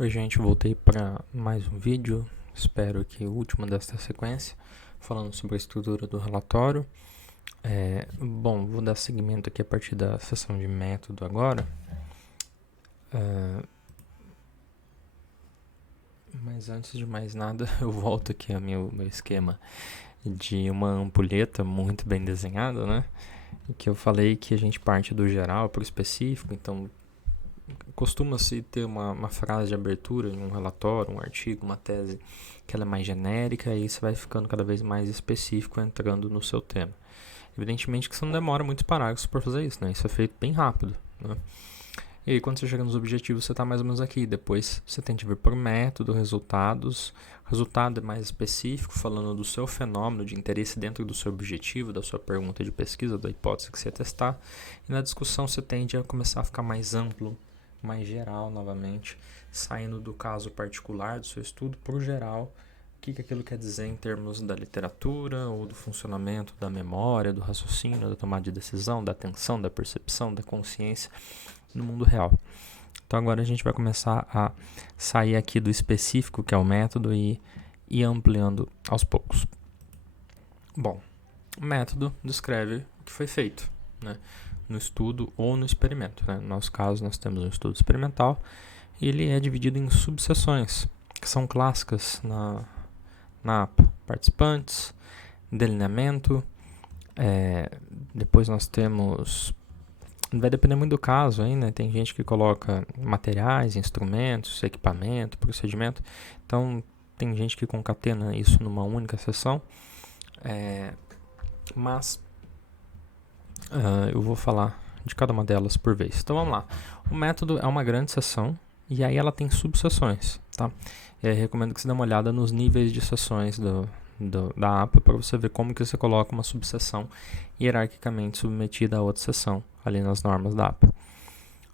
Oi gente, voltei para mais um vídeo, espero que o último desta sequência, falando sobre a estrutura do relatório. Bom, vou dar seguimento aqui a partir da seção de método agora. Mas antes de mais nada, eu volto aqui ao meu esquema de uma ampulheta muito bem desenhada, né? Que eu falei que a gente parte do geral para o específico, então costuma-se ter uma frase de abertura em um relatório, um artigo, uma tese, que ela é mais genérica, e você vai ficando cada vez mais específico entrando no seu tema. Evidentemente que você não demora muitos parágrafos para fazer isso, né? Isso é feito bem rápido, né? E aí, quando você chega nos objetivos, você está mais ou menos aqui. Depois, você tem que ver por método, resultados. O resultado é mais específico, falando do seu fenômeno de interesse dentro do seu objetivo, da sua pergunta de pesquisa, da hipótese que você ia testar. E na discussão, você tende a começar a ficar mais amplo, mais geral novamente, saindo do caso particular do seu estudo para o geral. O que aquilo quer dizer em termos da literatura ou do funcionamento da memória, do raciocínio, da tomada de decisão, da atenção, da percepção, da consciência no mundo real. Então agora a gente vai começar a sair aqui do específico, que é o método, e ir ampliando aos poucos. Bom, o método descreve o que foi feito, né, no estudo ou no experimento, né? No nosso caso, nós temos um estudo experimental e ele é dividido em subseções, que são clássicas na APA. Participantes, delineamento, depois nós temos... Vai depender muito do caso aí, né? Tem gente que coloca materiais, instrumentos, equipamento, procedimento. Então, tem gente que concatena isso numa única sessão. Mas eu vou falar de cada uma delas por vez. Então, vamos lá. O método é uma grande sessão e aí ela tem subseções, tá? E aí, recomendo que você dê uma olhada nos níveis de sessões da APA para você ver como que você coloca uma subseção hierarquicamente submetida a outra seção ali nas normas da APA.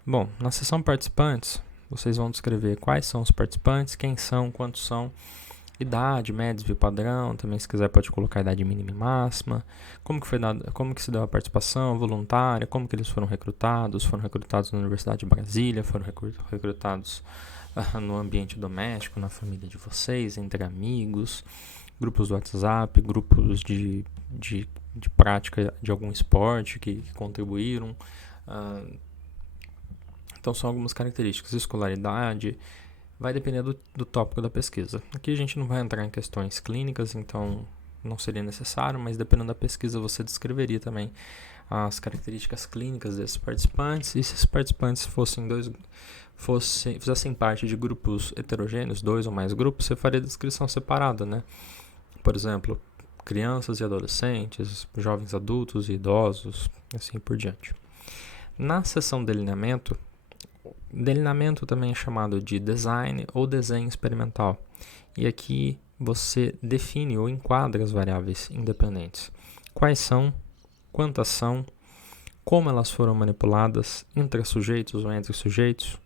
Bom, na seção participantes, vocês vão descrever quais são os participantes, quem são, quantos são, idade, média, desvio padrão, também se quiser pode colocar a idade mínima e máxima, como que se deu a participação voluntária, como que eles foram recrutados na Universidade de Brasília, foram recrutados no ambiente doméstico, na família de vocês, entre amigos, grupos do WhatsApp, grupos de prática de algum esporte que contribuíram. Então são algumas características. Escolaridade vai depender do tópico da pesquisa. Aqui a gente não vai entrar em questões clínicas, então não seria necessário, mas dependendo da pesquisa você descreveria também as características clínicas desses participantes, e se esses participantes fizessem parte de grupos heterogêneos, 2 ou mais grupos, você faria descrição separada, né? Por exemplo, crianças e adolescentes, jovens adultos e idosos, assim por diante. Na seção delineamento também é chamado de design ou desenho experimental. E aqui você define ou enquadra as variáveis independentes. Quais são, quantas são, como elas foram manipuladas entre sujeitos ou entre sujeitos,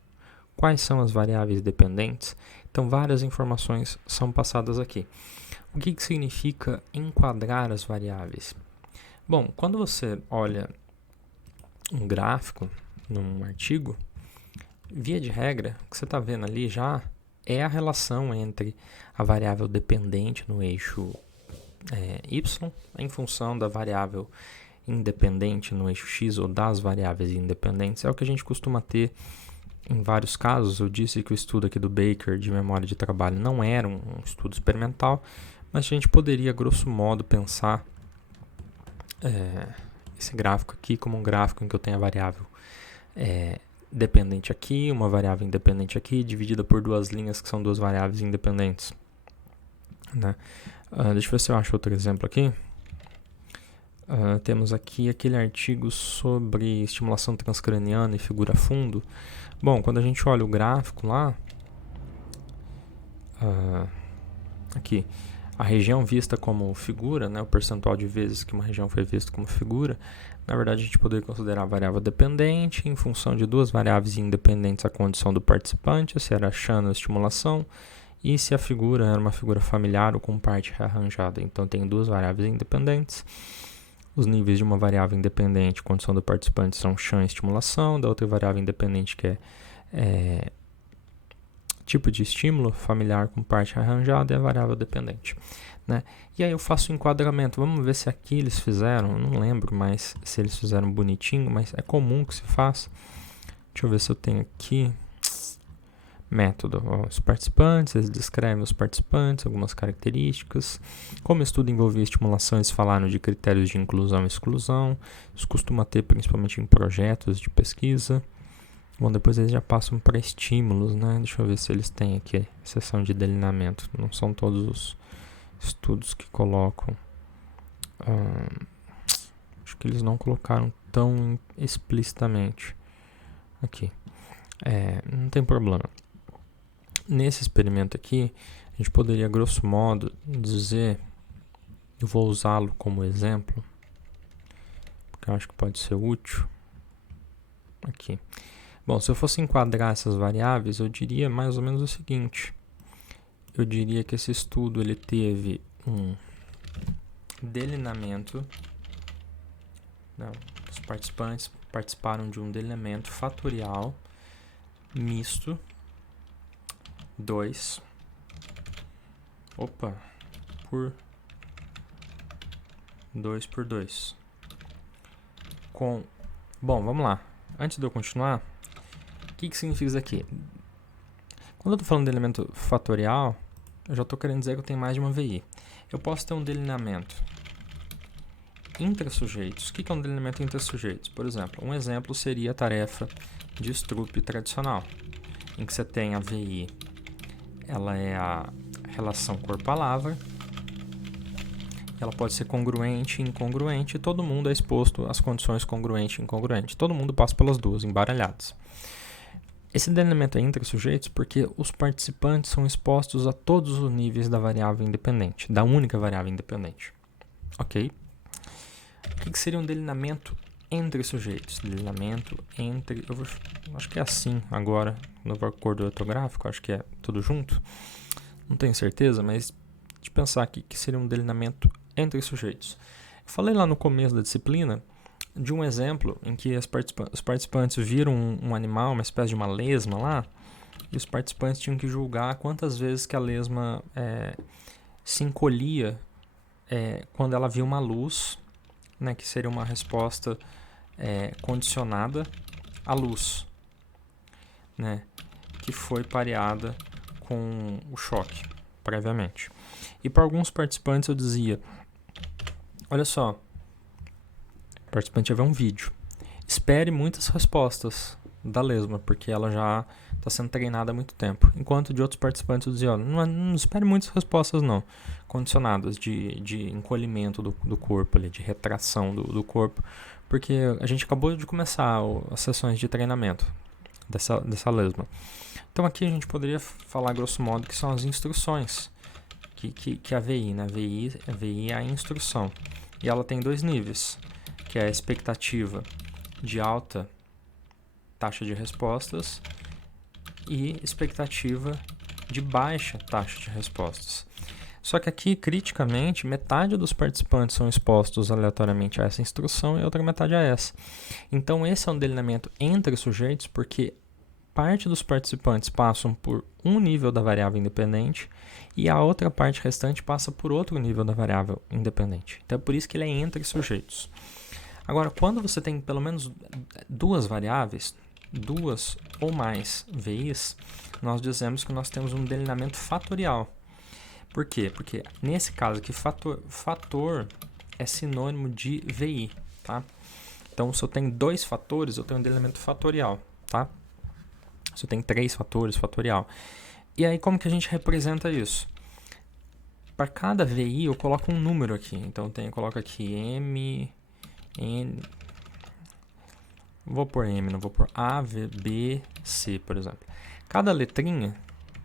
quais são as variáveis dependentes. Então, várias informações são passadas aqui. O que significa enquadrar as variáveis? Bom, quando você olha um gráfico num artigo, via de regra, o que você está vendo ali já é a relação entre a variável dependente no eixo y em função da variável independente no eixo x ou das variáveis independentes. É o que a gente costuma ter em vários casos. Eu disse que o estudo aqui do Baker de memória de trabalho não era um estudo experimental, mas a gente poderia, grosso modo, pensar esse gráfico aqui como um gráfico em que eu tenho a variável dependente aqui, uma variável independente aqui, dividida por duas linhas que são duas variáveis independentes, né? Deixa eu ver se eu acho outro exemplo aqui. Temos aqui aquele artigo sobre estimulação transcraniana e figura fundo. Bom, quando a gente olha o gráfico lá, aqui, a região vista como figura, né, o percentual de vezes que uma região foi vista como figura, na verdade a gente poderia considerar a variável dependente em função de duas variáveis independentes à condição do participante, se era Shannon ou estimulação, e se a figura era uma figura familiar ou com parte rearranjada. Então tem duas variáveis independentes. Os níveis de uma variável independente, condição do participante, são Shannon e estimulação, da outra variável independente que é tipo de estímulo, familiar com parte arranjada, e a variável dependente, né? E aí eu faço o enquadramento. Vamos ver se aqui eles fizeram. Eu não lembro mais se eles fizeram bonitinho, mas é comum que se faça. Deixa eu ver se eu tenho aqui. Método. Os participantes, eles descrevem os participantes, algumas características. Como o estudo envolvia estimulação, eles falaram de critérios de inclusão e exclusão. Isso costuma ter principalmente em projetos de pesquisa. Bom, depois eles já passam para estímulos, né? Deixa eu ver se eles têm aqui seção de delineamento. Não são todos os estudos que colocam. Acho que eles não colocaram tão explicitamente aqui. Não tem problema. Nesse experimento aqui, a gente poderia, grosso modo, dizer, eu vou usá-lo como exemplo, porque eu acho que pode ser útil. Aqui. Bom, se eu fosse enquadrar essas variáveis, eu diria mais ou menos o seguinte. Eu diria que esse estudo ele teve um delineamento. Não, os participantes participaram de um delineamento fatorial misto 2 por 2 por 2 com... Bom, vamos lá. Antes de eu continuar, o que significa isso aqui? Quando eu estou falando de elemento fatorial, eu já estou querendo dizer que eu tenho mais de uma VI. Eu posso ter um delineamento intra-sujeitos. O que é um delineamento intra-sujeitos? Por exemplo, um exemplo seria a tarefa de Stroop tradicional, em que você tem a VI, ela é a relação corpo-palavra, ela pode ser congruente e incongruente, e todo mundo é exposto às condições congruente e incongruente. Todo mundo passa pelas duas, embaralhadas. Esse delineamento é intra-sujeitos porque os participantes são expostos a todos os níveis da variável independente, da única variável independente. Ok? O que seria um delineamento entre sujeitos? Delineamento entre... acho que é assim agora, no acordo ortográfico, acho que é tudo junto. Não tenho certeza, mas de pensar aqui que seria um delineamento entre sujeitos. Eu falei lá no começo da disciplina de um exemplo em que os participantes viram um animal, uma espécie de uma lesma lá, e os participantes tinham que julgar quantas vezes que a lesma se encolhia quando ela via uma luz, né, que seria uma resposta condicionada à luz, né, que foi pareada com o choque previamente. E para alguns participantes eu dizia, olha só, o participante ia ver um vídeo. Espere muitas respostas da lesma, porque ela já está sendo treinada há muito tempo. Enquanto de outros participantes eu dizia, não espere muitas respostas não, condicionadas de encolhimento do corpo, ali, de retração do corpo, porque a gente acabou de começar as sessões de treinamento dessa lesma. Então aqui a gente poderia falar grosso modo que são as instruções que a VI, né? A VI é a instrução. E ela tem dois níveis, que é a expectativa de alta taxa de respostas e expectativa de baixa taxa de respostas. Só que aqui, criticamente, metade dos participantes são expostos aleatoriamente a essa instrução e a outra metade a essa. Então esse é um delineamento entre sujeitos, porque parte dos participantes passam por um nível da variável independente e a outra parte restante passa por outro nível da variável independente. Então é por isso que ele é entre sujeitos. Agora, quando você tem pelo menos duas variáveis, duas ou mais VIs, nós dizemos que nós temos um delineamento fatorial. Por quê? Porque nesse caso aqui, fator é sinônimo de VI, tá? Então, se eu tenho dois fatores, eu tenho um delineamento fatorial, tá? Se eu tenho três fatores, fatorial. E aí, como que a gente representa isso? Para cada VI, eu coloco um número aqui. Então, eu coloco aqui M, N... Vou pôr M, não vou pôr A, V, B, C, por exemplo. Cada letrinha,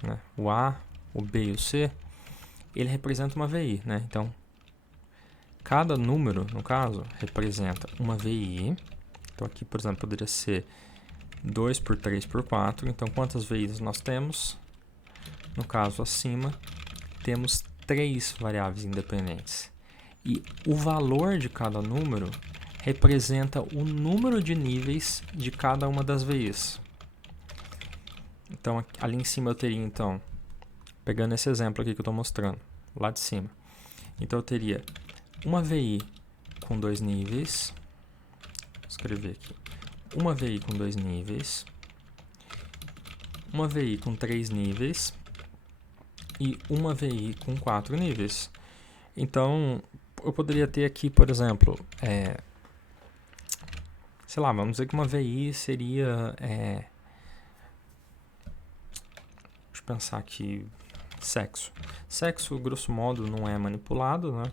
né, o A, o B e o C, ele representa uma VI, né? Então, cada número, no caso, representa uma VI. Então, aqui, por exemplo, poderia ser 2 por 3 por 4. Então, quantas VIs nós temos? No caso, acima, temos 3 variáveis independentes. E o valor de cada número representa o número de níveis de cada uma das VIs. Então, ali em cima eu teria, então, pegando esse exemplo aqui que eu estou mostrando, lá de cima. Então, eu teria uma VI com 2 níveis. Vou escrever aqui. Uma VI com 2 níveis. Uma VI com 3 níveis. E uma VI com 4 níveis. Então, eu poderia ter aqui, por exemplo, sei lá, vamos dizer que uma VI seria... deixa eu pensar aqui... Sexo. Sexo, grosso modo, não é manipulado, né?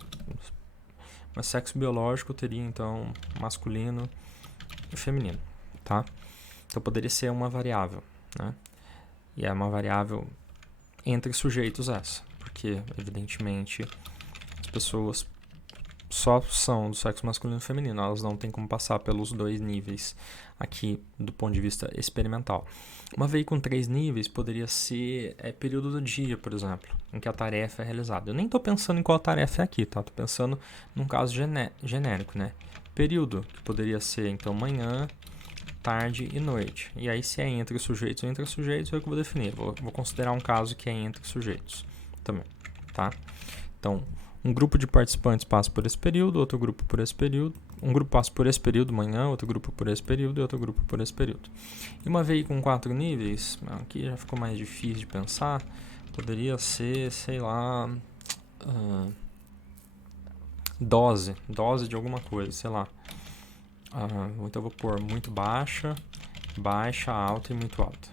Mas sexo biológico teria, então, masculino e feminino, tá? Então, poderia ser uma variável, né? E é uma variável entre sujeitos essa, porque, evidentemente, as pessoas só são do sexo masculino e feminino, elas não têm como passar pelos 2 níveis aqui do ponto de vista experimental. Uma VI com 3 níveis poderia ser período do dia, por exemplo, em que a tarefa é realizada. Eu nem estou pensando em qual tarefa é aqui, tá? Estou pensando num caso genérico, né? Período, que poderia ser, então, manhã, tarde e noite. E aí, se é entre sujeitos ou entre sujeitos, é o que eu vou definir. Vou considerar um caso que é entre sujeitos também, tá? Então, um grupo de participantes passa por esse período, outro grupo por esse período. Um grupo passa por esse período manhã, outro grupo por esse período e outro grupo por esse período. E uma VI com 4 níveis, aqui já ficou mais difícil de pensar, poderia ser, sei lá, dose de alguma coisa, sei lá. Então eu vou pôr muito baixa, baixa, alta e muito alta.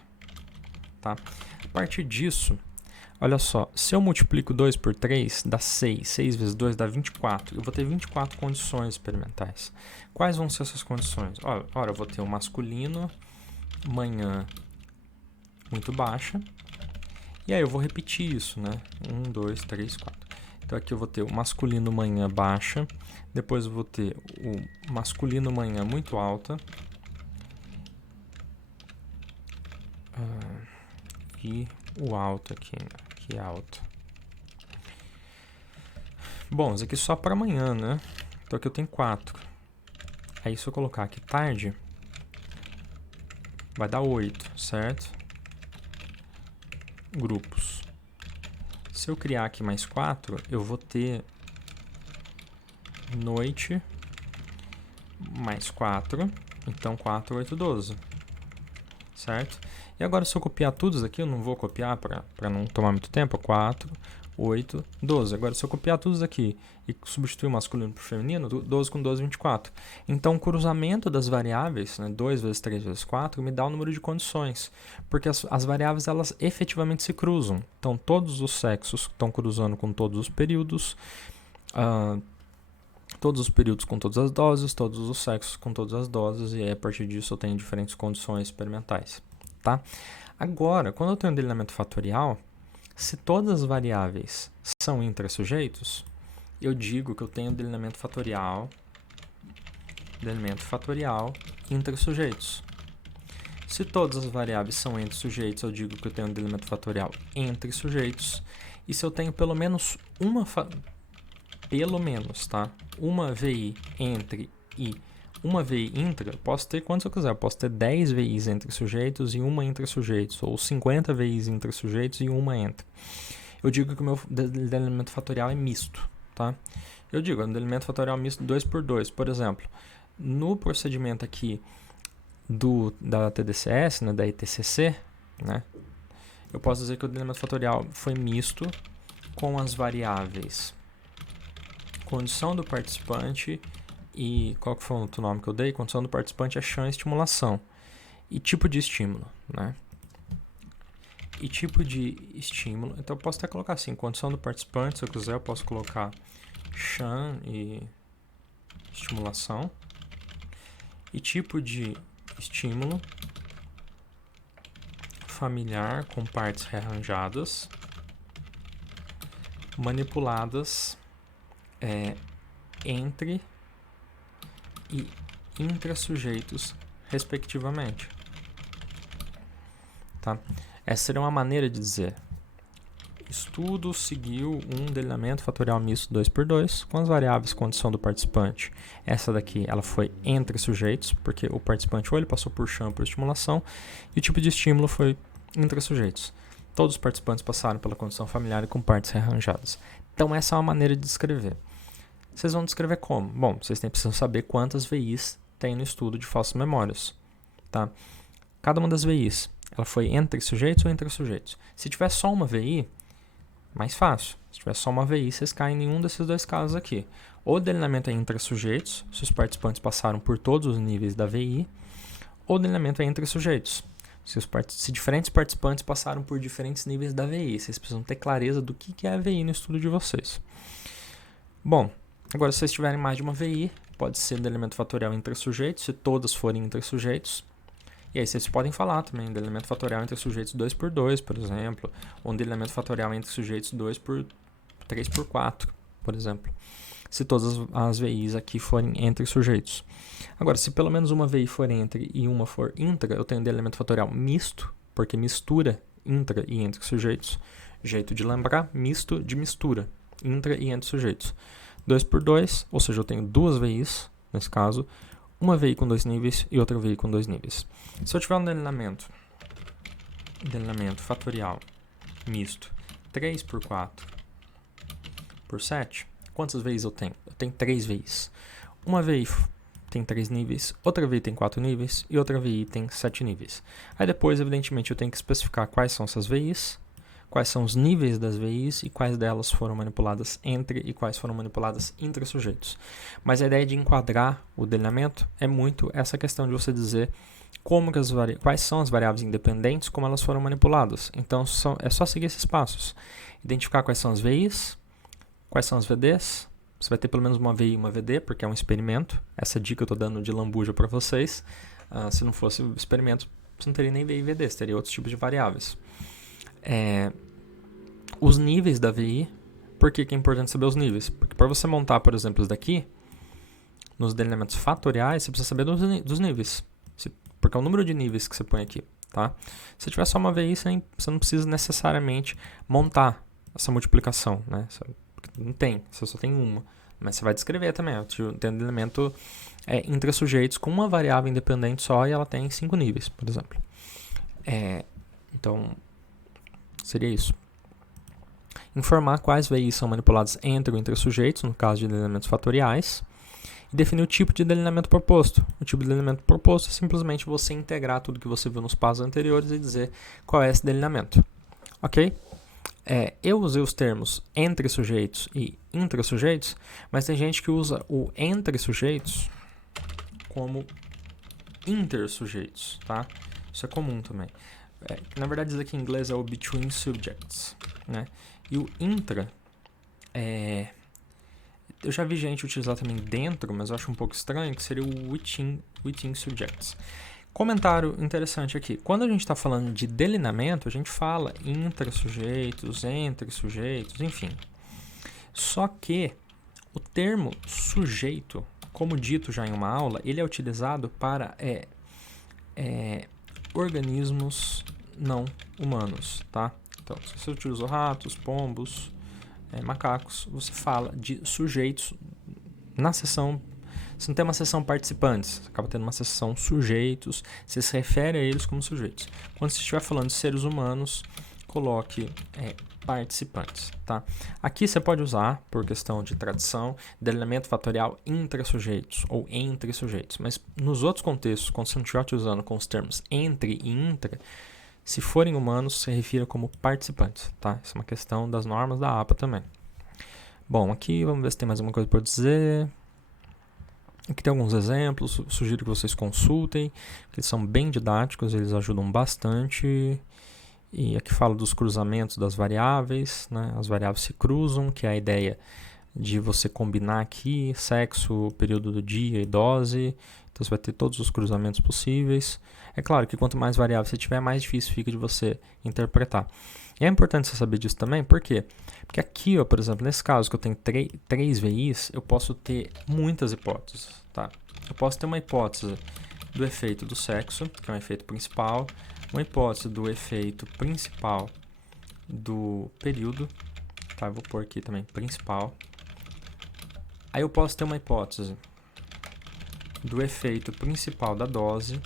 Tá? A partir disso, olha só, se eu multiplico 2 por 3, dá 6. 6 vezes 2 dá 24. Eu vou ter 24 condições experimentais. Quais vão ser essas condições? Ora, eu vou ter o masculino, manhã, muito baixa. E aí eu vou repetir isso, né? 1, 2, 3, 4. Então aqui eu vou ter o masculino, manhã, baixa. Depois eu vou ter o masculino, manhã, muito alta. E o alto aqui, né? Que é alto. Bom, isso aqui é só para amanhã, né? Então aqui eu tenho 4. Aí se eu colocar aqui tarde, vai dar 8, certo? Grupos. Se eu criar aqui mais 4, eu vou ter noite mais 4. Então 4, 8, 12. Certo? E agora se eu copiar tudo isso aqui, eu não vou copiar para não tomar muito tempo, 4, 8, 12. Agora se eu copiar tudo isso aqui e substituir o masculino por feminino, 12 com 12, 24. Então o cruzamento das variáveis, né, 2 vezes 3 vezes 4, me dá o número de condições, porque as variáveis elas efetivamente se cruzam. Então todos os sexos estão cruzando com todos os períodos, todos os períodos com todas as doses, todos os sexos com todas as doses, e aí, a partir disso eu tenho diferentes condições experimentais. Tá? Agora, quando eu tenho um delineamento fatorial, se todas as variáveis são intrasujeitos, eu digo que eu tenho delineamento fatorial intrasujeitos. Se todas as variáveis são entre sujeitos, eu digo que eu tenho um delineamento fatorial entre sujeitos. E se eu tenho pelo menos uma VI entre e uma VI intra, posso ter quantos eu quiser. Eu posso ter 10 VIs entre sujeitos e uma entre sujeitos, ou 50 VIs entre sujeitos e uma entre. Eu digo que o meu delineamento fatorial é misto, tá? Eu digo, é um delineamento fatorial misto 2 por 2. Por exemplo, no procedimento aqui da TDCS, né, da ITCC, né, eu posso dizer que o delineamento fatorial foi misto com as variáveis condição do participante e qual que foi o outro nome que eu dei? Condição do participante é chance e estimulação. E tipo de estímulo, né? E tipo de estímulo, então eu posso até colocar assim, condição do participante, se eu quiser eu posso colocar chance e estimulação. E tipo de estímulo, familiar com partes rearranjadas, manipuladas entre e intrasujeitos, respectivamente. Tá? Essa seria uma maneira de dizer. Estudo seguiu um delineamento fatorial misto 2 por 2 com as variáveis condição do participante. Essa daqui ela foi entre sujeitos, porque o participante ou ele passou por chance por estimulação, e o tipo de estímulo foi intrasujeitos. Todos os participantes passaram pela condição familiar e com partes rearranjadas. Então essa é uma maneira de descrever. Vocês vão descrever como? Bom, vocês precisam saber quantas VIs tem no estudo de falsas memórias. Tá? Cada uma das VIs, ela foi entre sujeitos ou entre sujeitos. Se tiver só uma VI, mais fácil. Se tiver só uma VI, vocês caem em um desses dois casos aqui. Ou o delineamento é entre sujeitos, se os participantes passaram por todos os níveis da VI, ou o delineamento é entre sujeitos, se diferentes participantes passaram por diferentes níveis da VI. Vocês precisam ter clareza do que é a VI no estudo de vocês. Bom, agora se vocês tiverem mais de uma VI, pode ser delineamento fatorial entre sujeitos, se todas forem entre sujeitos. E aí vocês podem falar também, delineamento fatorial entre sujeitos 2x2, por exemplo, ou um delineamento fatorial entre sujeitos 3x4, por exemplo, se todas as VIs aqui forem entre sujeitos. Agora, se pelo menos uma VI for entre e uma for intra, eu tenho um delineamento fatorial misto, porque mistura intra e entre sujeitos. Jeito de lembrar, misto de mistura, intra e entre sujeitos. 2x2, ou seja, eu tenho duas VIs, nesse caso, uma VI com 2 níveis e outra VI com 2 níveis. Se eu tiver um delineamento fatorial misto 3x4 por 7, quantas VIs eu tenho? Eu tenho 3 VIs. Uma VI tem 3 níveis, outra VI tem 4 níveis e outra VI tem 7 níveis. Aí depois, evidentemente, eu tenho que especificar quais são essas VIs, quais são os níveis das VIs e quais delas foram manipuladas entre e quais foram manipuladas entre sujeitos. Mas a ideia de enquadrar o delineamento é muito essa questão de você dizer quais são as variáveis independentes, como elas foram manipuladas. Então é só seguir esses passos. Identificar quais são as VIs, quais são as VDs. Você vai ter pelo menos uma VI e uma VD, porque é um experimento. Essa dica eu estou dando de lambuja para vocês. Se não fosse o experimento, você não teria nem VI e VD, você teria outros tipos de variáveis. Os níveis da VI. Por que é importante saber os níveis? Porque para você montar, por exemplo, isso daqui, nos delineamentos fatoriais, você precisa saber dos níveis. Porque é o número de níveis que você põe aqui. Tá? Se tiver só uma VI, você não precisa necessariamente montar essa multiplicação. Né? Não tem, você só tem uma. Mas você vai descrever também. Tem um delineamento entre sujeitos com uma variável independente só e ela tem 5 níveis, por exemplo. Então, seria isso. Informar quais VIs são manipuladas entre ou entre sujeitos, no caso de delineamentos fatoriais. E definir o tipo de delineamento proposto. O tipo de delineamento proposto é simplesmente você integrar tudo que você viu nos passos anteriores e dizer qual é esse delineamento. Ok? Eu usei os termos entre sujeitos e intrasujeitos, mas tem gente que usa o entre sujeitos como intersujeitos, tá? Isso é comum também. Na verdade, isso aqui em inglês é o between subjects, né? E o intra eu já vi gente utilizar também dentro, mas eu acho um pouco estranho, que seria o within subjects. Comentário interessante aqui. Quando a gente está falando de delineamento, a gente fala intrasujeitos, entre sujeitos, enfim. Só que o termo sujeito, como dito já em uma aula, ele é utilizado para organismos não humanos, tá? Então, se você utiliza ratos, pombos, macacos, você fala de sujeitos na seção. Você não tem uma seção participantes, você acaba tendo uma seção sujeitos, você se refere a eles como sujeitos. Quando você estiver falando de seres humanos, coloque participantes, tá? Aqui você pode usar, por questão de tradição, delineamento fatorial intrasujeitos ou entre sujeitos, mas nos outros contextos, quando você não estiver utilizando com os termos entre e intra, se forem humanos, se refira como participantes, tá? Isso é uma questão das normas da APA também. Bom, aqui vamos ver se tem mais alguma coisa para dizer. Aqui tem alguns exemplos, sugiro que vocês consultem, que eles são bem didáticos, eles ajudam bastante. E aqui fala dos cruzamentos das variáveis, né? As variáveis se cruzam, que é a ideia de você combinar aqui sexo, período do dia e dose. Então você vai ter todos os cruzamentos possíveis. É claro que quanto mais variáveis você tiver, mais difícil fica de você interpretar. E é importante você saber disso também, por quê? Porque aqui, ó, por exemplo, nesse caso que eu tenho 3 VIs, eu posso ter muitas hipóteses, tá? Eu posso ter uma hipótese do efeito do sexo, que é um efeito principal, uma hipótese do efeito principal do período, tá? Eu vou pôr aqui também principal. Aí eu posso ter uma hipótese do efeito principal da dose,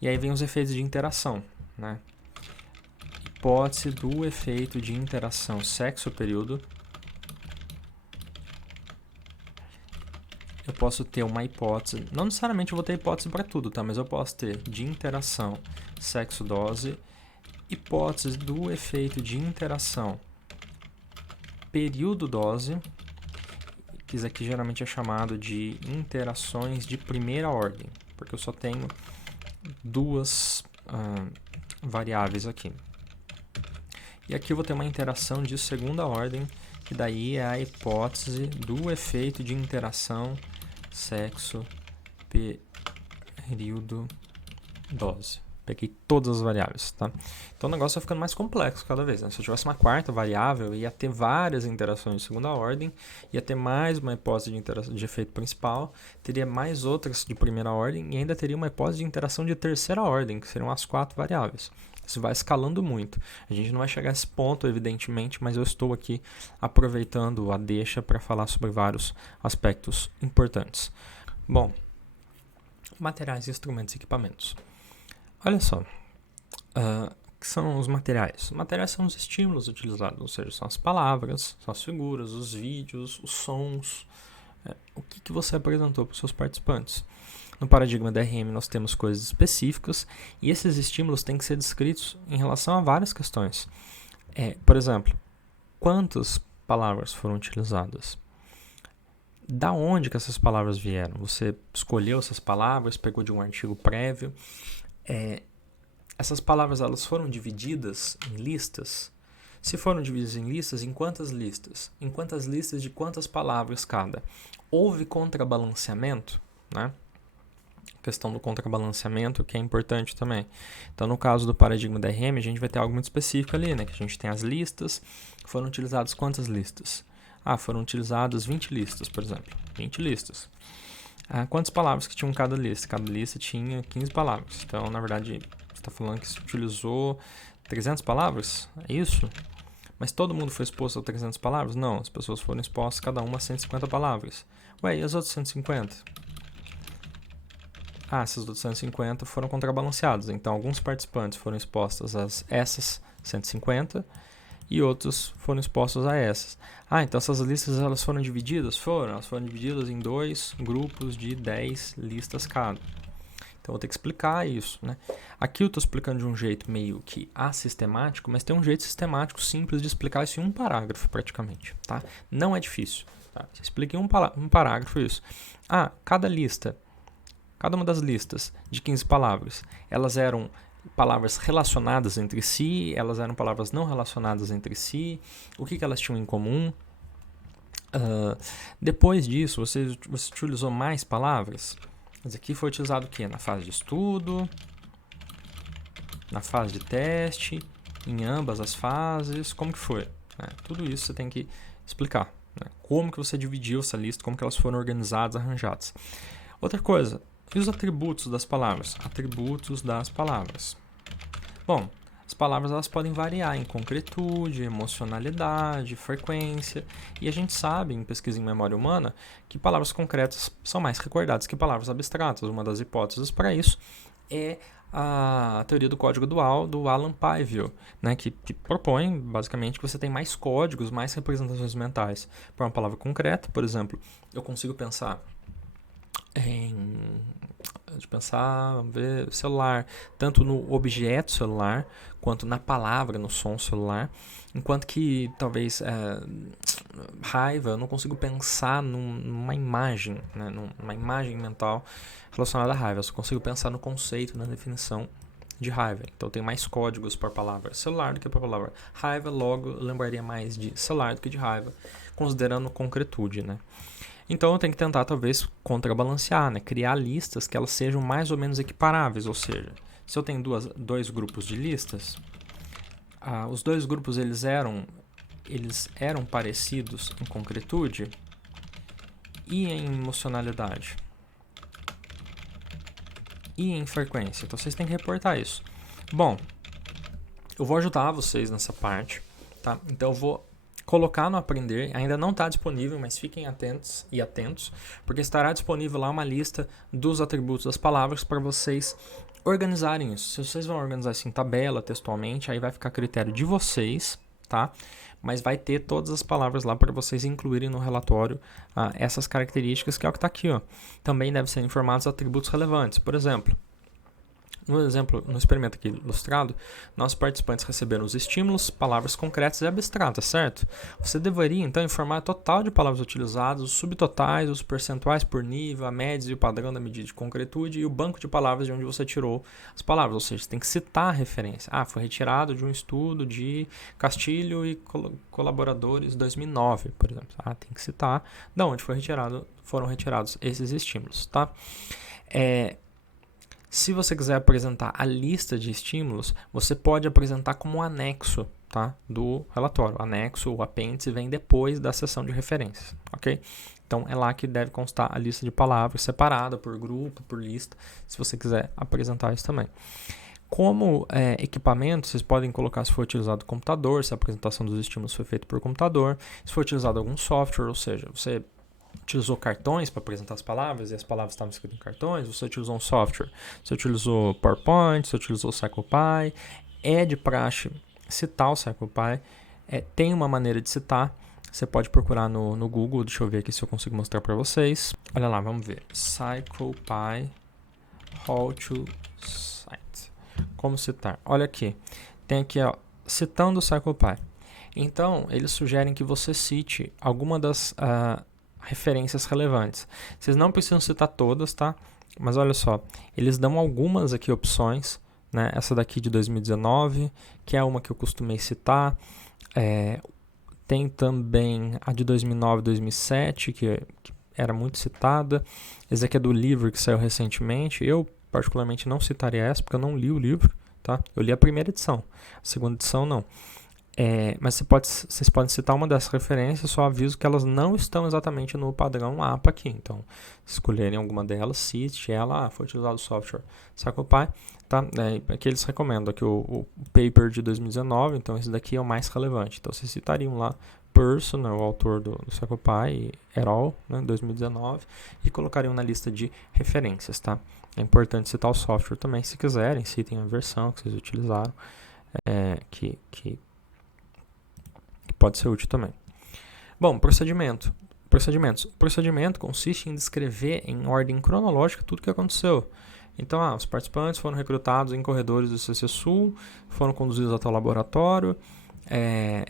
e aí vem os efeitos de interação, né? hipótese do efeito de interação sexo-período. Eu posso ter uma hipótese, não necessariamente eu vou ter hipótese para tudo, tá? Mas eu posso ter de interação sexo-dose, hipótese do efeito de interação período-dose, que isso aqui geralmente é chamado de interações de primeira ordem, porque eu só tenho duas variáveis aqui. E aqui eu vou ter uma interação de segunda ordem, que daí é a hipótese do efeito de interação sexo, período, dose. Peguei todas as variáveis, tá? Então o negócio vai ficando mais complexo cada vez, né? Se eu tivesse uma quarta variável, ia ter várias interações de segunda ordem, ia ter mais uma hipótese de efeito principal, teria mais outras de primeira ordem e ainda teria uma hipótese de interação de terceira ordem, que seriam as 4 variáveis. Isso vai escalando muito. A gente não vai chegar a esse ponto, evidentemente, mas eu estou aqui aproveitando a deixa para falar sobre vários aspectos importantes. Bom, materiais, instrumentos e equipamentos. Olha só, o que são os materiais? Os materiais são os estímulos utilizados, ou seja, são as palavras, são as figuras, os vídeos, os sons, o que você apresentou para os seus participantes. No paradigma DRM nós temos coisas específicas e esses estímulos têm que ser descritos em relação a várias questões. Por exemplo, quantas palavras foram utilizadas? Da onde que essas palavras vieram? Você escolheu essas palavras, pegou de um artigo prévio? Essas palavras elas foram divididas em listas? Se foram divididas em listas, em quantas listas? Em quantas listas de quantas palavras cada? Houve contrabalanceamento, né? A questão do contrabalanceamento que é importante também. Então, no caso do paradigma DRM, a gente vai ter algo muito específico ali, né? Que a gente tem as listas. Foram utilizadas quantas listas? Foram utilizadas 20 listas, por exemplo. 20 listas. Quantas palavras que tinham cada lista? Cada lista tinha 15 palavras. Então, na verdade, você está falando que se utilizou 300 palavras? É isso? Mas todo mundo foi exposto a 300 palavras? Não, as pessoas foram expostas cada uma a 150 palavras. Ué, e as outras 150? Essas outras 150 foram contrabalanceadas. Então, alguns participantes foram expostos a essas 150 e outros foram expostos a essas. Então essas listas elas foram divididas? Elas foram divididas em 2 grupos de 10 listas cada. Então eu vou ter que explicar isso, né? Aqui eu estou explicando de um jeito meio que assistemático, mas tem um jeito sistemático simples de explicar isso em um parágrafo praticamente, tá? Não é difícil, tá? Você explica em um parágrafo isso. Cada uma das listas de 15 palavras, elas eram palavras relacionadas entre si, elas eram palavras não relacionadas entre si, o que elas tinham em comum. Depois disso, você utilizou mais palavras. Mas aqui foi utilizado o quê? Na fase de estudo, na fase de teste, em ambas as fases, como que foi? Tudo isso você tem que explicar. Como que você dividiu essa lista, como que elas foram organizadas, arranjadas. Outra coisa, e os atributos das palavras? Atributos das palavras. Bom, as palavras elas podem variar em concretude, emocionalidade, frequência, e a gente sabe, em pesquisa em memória humana, que palavras concretas são mais recordadas que palavras abstratas. Uma das hipóteses para isso é a teoria do código dual do Alan Paivio, né, que propõe, basicamente, que você tem mais códigos, mais representações mentais. Para uma palavra concreta, por exemplo, eu consigo pensar vamos ver, celular, tanto no objeto celular, quanto na palavra, no som celular, enquanto que talvez raiva, eu não consigo pensar numa imagem, né, numa imagem mental relacionada à raiva, eu só consigo pensar no conceito, na definição de raiva. Então tem mais códigos para a palavra celular do que para a palavra raiva, logo eu lembraria mais de celular do que de raiva, considerando concretude, né? Então eu tenho que tentar talvez contrabalancear, né? Criar listas que elas sejam mais ou menos equiparáveis, ou seja, se eu tenho dois grupos de listas, os dois grupos eles eram parecidos em concretude e em emocionalidade e em frequência. Então vocês têm que reportar isso. Bom, eu vou ajudar vocês nessa parte, tá? Então eu vou colocar no Aprender, ainda não está disponível, mas fiquem atentos, porque estará disponível lá uma lista dos atributos das palavras para vocês organizarem isso. Se vocês vão organizar isso em tabela, textualmente, aí vai ficar a critério de vocês, tá? Mas vai ter todas as palavras lá para vocês incluírem no relatório essas características, que é o que está aqui, ó. Também devem ser informados atributos relevantes. Por exemplo, no experimento aqui ilustrado, nossos participantes receberam os estímulos, palavras concretas e abstratas, certo? Você deveria, então, informar o total de palavras utilizadas, os subtotais, os percentuais por nível, a média e o padrão da medida de concretude e o banco de palavras de onde você tirou as palavras. Ou seja, você tem que citar a referência. Foi retirado de um estudo de Castilho e colaboradores 2009, por exemplo. Tem que citar de onde foram retirados esses estímulos, tá? Se você quiser apresentar a lista de estímulos, você pode apresentar como um anexo, tá, do relatório. O anexo, o apêndice, vem depois da seção de referências, ok? Então, é lá que deve constar a lista de palavras separada por grupo, por lista, se você quiser apresentar isso também. Como equipamento, vocês podem colocar se foi utilizado o computador, se a apresentação dos estímulos foi feita por computador, se foi utilizado algum software, ou seja, você utilizou cartões para apresentar as palavras e as palavras estavam escritas em cartões, você utilizou um software, você utilizou PowerPoint, você utilizou o CirclePy, é de praxe citar o CirclePy, tem uma maneira de citar, você pode procurar no Google, deixa eu ver aqui se eu consigo mostrar para vocês. Olha lá, vamos ver, CirclePy, how to cite, como citar, olha aqui, tem aqui, ó, citando o CirclePy. Então, eles sugerem que você cite alguma das referências relevantes. Vocês não precisam citar todas, tá? Mas olha só, eles dão algumas aqui opções, né? Essa daqui de 2019, que é uma que eu costumei citar. Tem também a de 2009 2007, que era muito citada. Essa aqui é do livro que saiu recentemente. Eu, particularmente, não citaria essa, porque eu não li o livro, tá? Eu li a primeira edição, a segunda edição não. Mas vocês podem citar uma dessas referências, só aviso que elas não estão exatamente no padrão APA aqui. Então, se escolherem alguma delas, cite ela, foi utilizado o software CirclePy, tá? Aqui eles recomendam aqui o paper de 2019, então esse daqui é o mais relevante. Então, vocês citariam lá Pearson, né, o autor do CirclePy, et al., né, 2019, e colocariam na lista de referências, tá? É importante citar o software também, se quiserem, citem a versão que vocês utilizaram, que pode ser útil também. Bom, procedimentos. O procedimento consiste em descrever em ordem cronológica tudo o que aconteceu. Então, os participantes foram recrutados em corredores do CC Sul, foram conduzidos até o laboratório,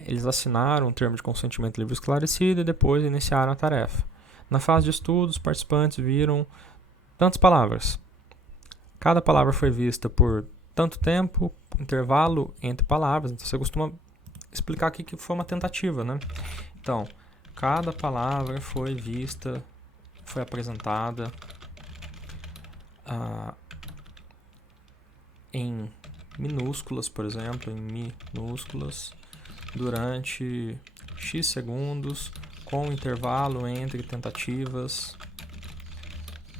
eles assinaram um termo de consentimento livre esclarecido e depois iniciaram a tarefa. Na fase de estudo, os participantes viram tantas palavras. Cada palavra foi vista por tanto tempo, intervalo entre palavras. Então, você costuma explicar aqui que foi uma tentativa, né? Então, cada palavra foi vista, foi apresentada em minúsculas, por exemplo, em minúsculas, durante X segundos, com intervalo entre tentativas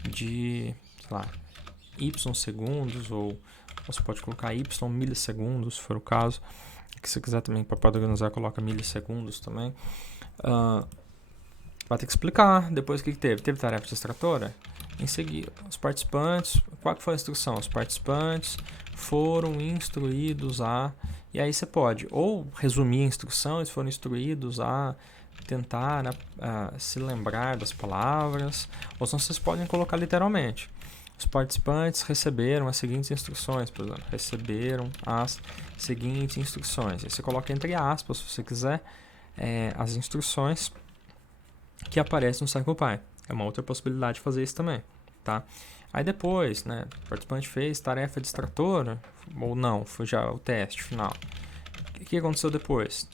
de, sei lá, Y segundos, ou você pode colocar Y milissegundos, se for o caso. Que se quiser também para padronizar, coloca milissegundos também. Vai ter que explicar depois o que teve. Teve tarefa de extratora? Em seguida, os participantes, qual que foi a instrução? Os participantes foram instruídos a... E aí você pode ou resumir a instrução, eles foram instruídos a tentar se lembrar das palavras, ou senão vocês podem colocar literalmente. Os participantes receberam as seguintes instruções, por exemplo, receberam as seguintes instruções. Aí você coloca entre aspas, se você quiser, as instruções que aparecem no CirclePy. É uma outra possibilidade de fazer isso também, tá? Aí depois, né, o participante fez tarefa de extratora, ou não, foi já o teste final. O que aconteceu depois?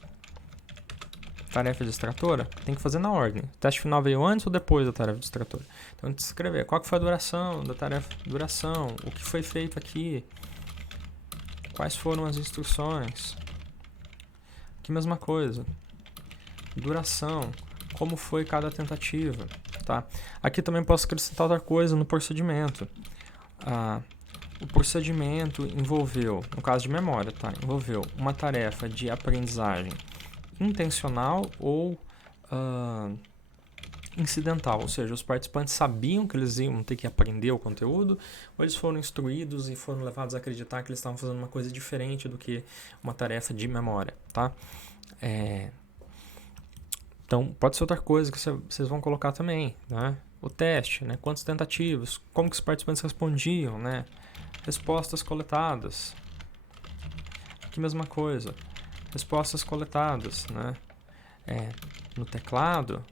Tarefa de extratora, tem que fazer na ordem. O teste final veio antes ou depois da tarefa de extratora? Então, descrever qual que foi a duração da tarefa, o que foi feito aqui, quais foram as instruções. Aqui mesma coisa. Duração, como foi cada tentativa, tá? Aqui também posso acrescentar outra coisa no procedimento. O procedimento envolveu, no caso de memória, tá? Envolveu uma tarefa de aprendizagem intencional ou incidental, ou seja, os participantes sabiam que eles iam ter que aprender o conteúdo, ou eles foram instruídos e foram levados a acreditar que eles estavam fazendo uma coisa diferente do que uma tarefa de memória, tá? Então, pode ser outra coisa que vocês vão colocar também, né? O teste, né? Quantas tentativas, como que os participantes respondiam, né? Respostas coletadas. Aqui mesma coisa. Respostas coletadas, né? No teclado,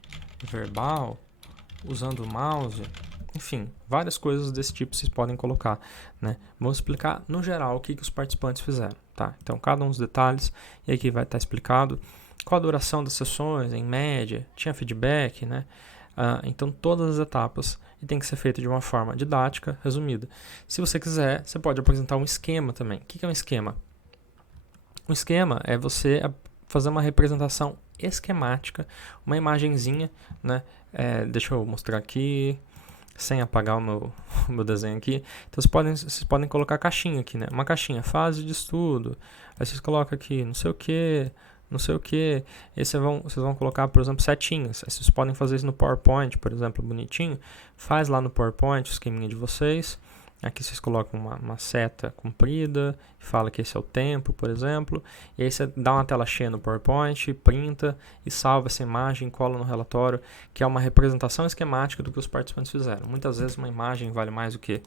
verbal, usando o mouse, enfim, várias coisas desse tipo vocês podem colocar, né? Vamos explicar no geral o que os participantes fizeram, tá? Então, cada um dos detalhes, e aqui vai estar explicado qual a duração das sessões, em média, tinha feedback, né? Então, todas as etapas, e tem que ser feito de uma forma didática, resumida. Se você quiser, você pode apresentar um esquema também. O que é um esquema? Um esquema é você fazer uma representação esquemática, uma imagenzinha, né? Deixa eu mostrar aqui, sem apagar o meu desenho aqui. Então vocês podem colocar caixinha aqui, né? Uma caixinha, fase de estudo. Aí vocês colocam aqui, não sei o que, não sei o que. Aí vocês vão colocar, por exemplo, setinhas. Aí vocês podem fazer isso no PowerPoint, por exemplo, bonitinho. Faz lá no PowerPoint o esqueminha de vocês. Aqui vocês colocam uma seta comprida, fala que esse é o tempo, por exemplo. E aí você dá uma tela cheia no PowerPoint, printa e salva essa imagem, cola no relatório, que é uma representação esquemática do que os participantes fizeram. Muitas vezes uma imagem vale mais do que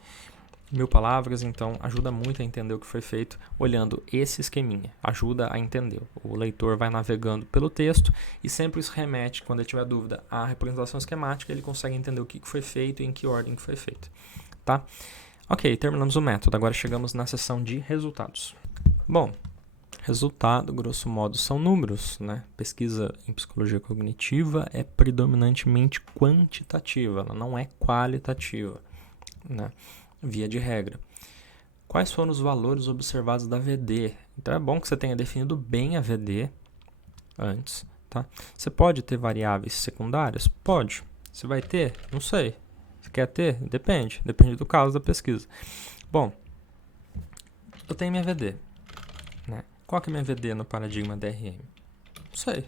1000 palavras, então ajuda muito a entender o que foi feito olhando esse esqueminha. Ajuda a entender. O leitor vai navegando pelo texto e sempre isso remete, quando ele tiver dúvida, à representação esquemática, ele consegue entender o que foi feito e em que ordem que foi feito. Tá? Ok, terminamos o método, agora chegamos na seção de resultados. Bom, resultado, grosso modo, são números, né? Pesquisa em psicologia cognitiva é predominantemente quantitativa, ela não é qualitativa, né? Via de regra. Quais foram os valores observados da VD? Então é bom que você tenha definido bem a VD antes, tá? Você pode ter variáveis secundárias? Pode. Você vai ter? Não sei. Você quer ter? Depende do caso da pesquisa. Bom, eu tenho minha VD, né? Qual que é minha VD no paradigma DRM? Não sei,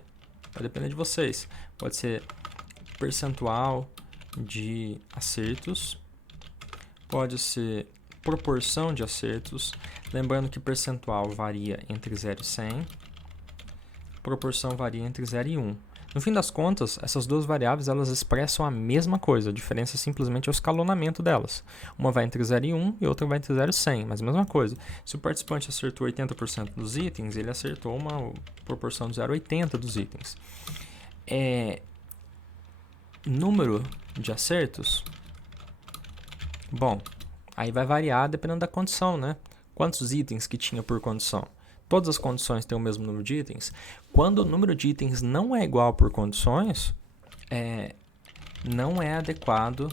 vai depender de vocês. Pode ser percentual de acertos, pode ser proporção de acertos, lembrando que percentual varia entre 0 e 100, proporção varia entre 0 e 1. No fim das contas, essas duas variáveis elas expressam a mesma coisa, a diferença simplesmente é o escalonamento delas. Uma vai entre 0 e 1 e outra vai entre 0 e 100, mas a mesma coisa. Se o participante acertou 80% dos itens, ele acertou uma proporção de 0 a 80 dos itens. Número de acertos? Bom, aí vai variar dependendo da condição, né? Quantos itens que tinha por condição? Todas as condições têm o mesmo número de itens. Quando o número de itens não é igual por condições, não é adequado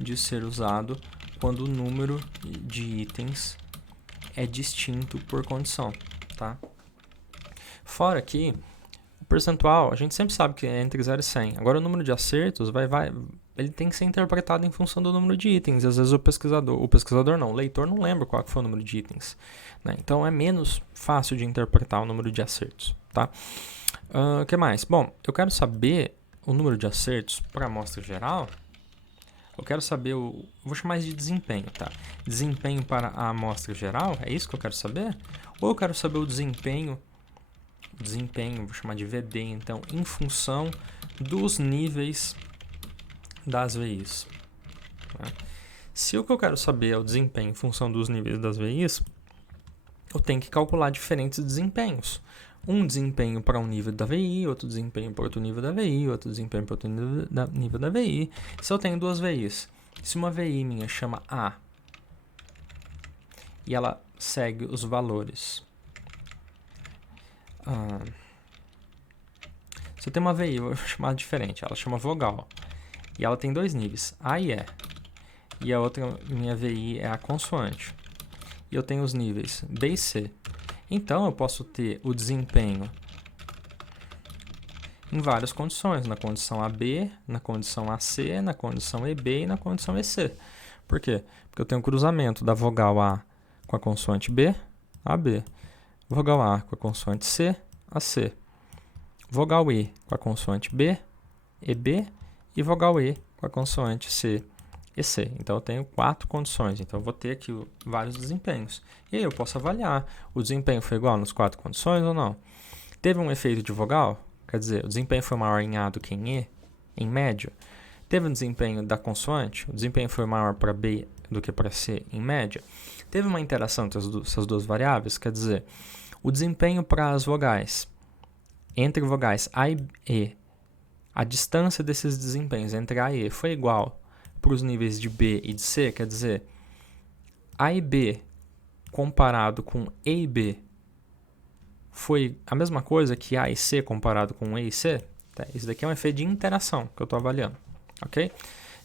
de ser usado quando o número de itens é distinto por condição, tá? Fora que o percentual, a gente sempre sabe que é entre 0 e 100. Agora o número de acertos ele tem que ser interpretado em função do número de itens. Às vezes o leitor não lembra qual foi o número de itens, né? Então é menos fácil de interpretar o número de acertos, tá? O que mais? Bom, eu quero saber o número de acertos para a amostra geral. Eu quero saber vou chamar de desempenho, tá? Desempenho para a amostra geral, é isso que eu quero saber? Ou eu quero saber o desempenho, vou chamar de VD, então, em função dos níveis das VIs. Né? Se o que eu quero saber é o desempenho em função dos níveis das VIs, eu tenho que calcular diferentes desempenhos. Um desempenho para um nível da VI, outro desempenho para outro nível da VI, outro desempenho para outro nível da VI. Se eu tenho duas VIs, se uma VI minha chama A e ela segue os valores... se eu tenho uma VI, eu vou chamar diferente, ela chama vogal. E ela tem dois níveis, A e E. E a outra, minha VI, é a consoante. E eu tenho os níveis B e C. Então, eu posso ter o desempenho em várias condições. Na condição AB, na condição AC, na condição EB e na condição EC. Por quê? Porque eu tenho um cruzamento da vogal A com a consoante B, AB. Vogal A com a consoante C, AC. Vogal E com a consoante B, EB. e vogal E com a consoante C e C. Então eu tenho 4 condições, então eu vou ter aqui vários desempenhos. E aí eu posso avaliar, o desempenho foi igual nas 4 condições ou não? Teve um efeito de vogal? Quer dizer, o desempenho foi maior em A do que em E, em média? Teve um desempenho da consoante? O desempenho foi maior para B do que para C, em média? Teve uma interação entre essas duas variáveis? Quer dizer, o desempenho para as vogais, entre vogais A e E, a distância desses desempenhos entre A e E foi igual para os níveis de B e de C? Quer dizer, A e B comparado com E e B foi a mesma coisa que A e C comparado com E e C? Tá, isso daqui é um efeito de interação que eu estou avaliando, ok?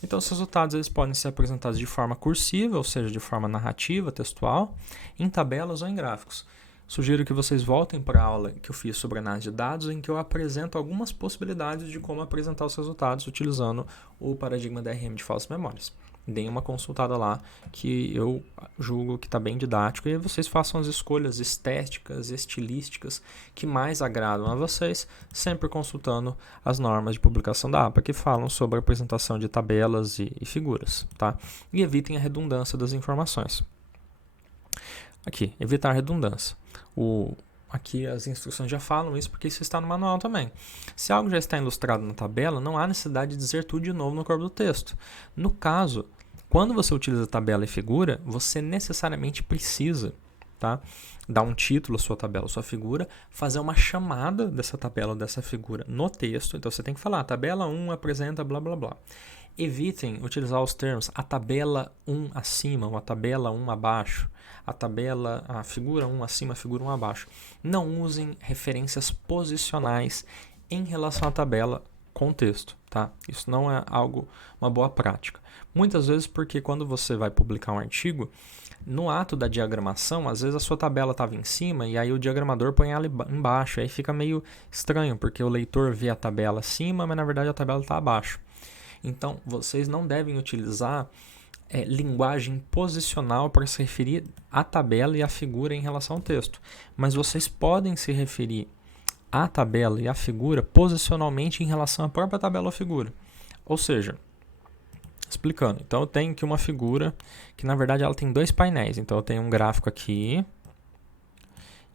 Então, os resultados eles podem ser apresentados de forma cursiva, ou seja, de forma narrativa, textual, em tabelas ou em gráficos. Sugiro que vocês voltem para a aula que eu fiz sobre análise de dados, em que eu apresento algumas possibilidades de como apresentar os resultados utilizando o paradigma DRM de falsas memórias. Deem uma consultada lá, que eu julgo que está bem didático, e aí vocês façam as escolhas estéticas, estilísticas que mais agradam a vocês, sempre consultando as normas de publicação da APA que falam sobre a apresentação de tabelas e figuras, tá? E evitem a redundância das informações. Aqui, evitar a redundância. Aqui as instruções já falam isso porque isso está no manual também. Se algo já está ilustrado na tabela, não há necessidade de dizer tudo de novo no corpo do texto. No caso, quando você utiliza tabela e figura, você necessariamente precisa, tá, dar um título à sua tabela, à sua figura, fazer uma chamada dessa tabela ou dessa figura no texto. Então você tem que falar, tabela 1 apresenta blá blá blá. Evitem utilizar os termos a tabela 1 acima ou a tabela 1 abaixo, a figura 1 acima, a figura 1 abaixo. Não usem referências posicionais em relação à tabela com texto, tá? Isso não é uma boa prática. Muitas vezes porque quando você vai publicar um artigo, no ato da diagramação, às vezes a sua tabela estava em cima e aí o diagramador põe ela embaixo. Aí fica meio estranho, porque o leitor vê a tabela acima, mas na verdade a tabela está abaixo. Então, vocês não devem utilizar linguagem posicional para se referir à tabela e à figura em relação ao texto. Mas vocês podem se referir à tabela e à figura posicionalmente em relação à própria tabela ou figura. Ou seja, explicando. Então, eu tenho aqui uma figura que, na verdade, ela tem 2 painéis. Então, eu tenho um gráfico aqui